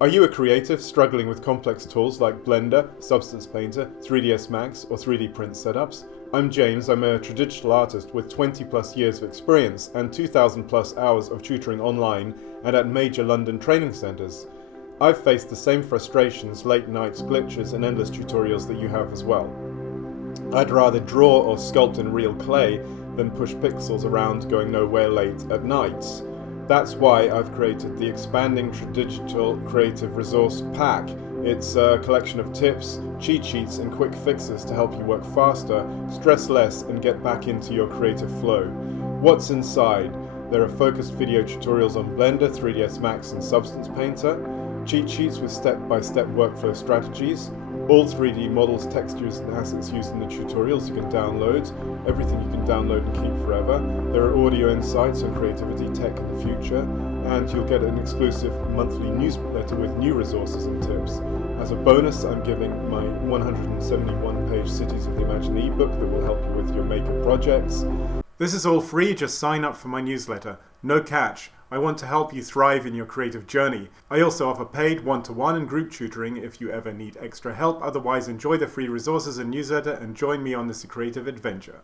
Are you a creative struggling with complex tools like Blender, Substance Painter, 3ds Max, or 3D print setups? I'm James, I'm a tradigital artist with 20 plus years of experience and 2,000 plus hours of tutoring online and at major London training centres. I've faced the same frustrations, late nights, glitches and endless tutorials that you have as well. I'd rather draw or sculpt in real clay than push pixels around going nowhere late at nights. That's why I've created the expanding tradigital creative resource pack. It's a collection of tips, cheat sheets and quick fixes to help you work faster, stress less and get back into your creative flow. What's inside? There are focused video tutorials on Blender, 3ds Max and Substance Painter, cheat sheets with step-by-step workflow strategies, all 3D models, textures and assets used in the tutorials you can download, everything you can download and keep forever. There are audio insights on creativity tech in the future, and you'll get an exclusive monthly newsletter with new resources and tips. As a bonus, I'm giving my 171-page Cities of the Imagined ebook that will help you with your maker projects. This is all free, just sign up for my newsletter. No catch. I want to help you thrive in your creative journey. I also offer paid one-to-one and group tutoring if you ever need extra help. Otherwise, enjoy the free resources and newsletter and join me on this creative adventure.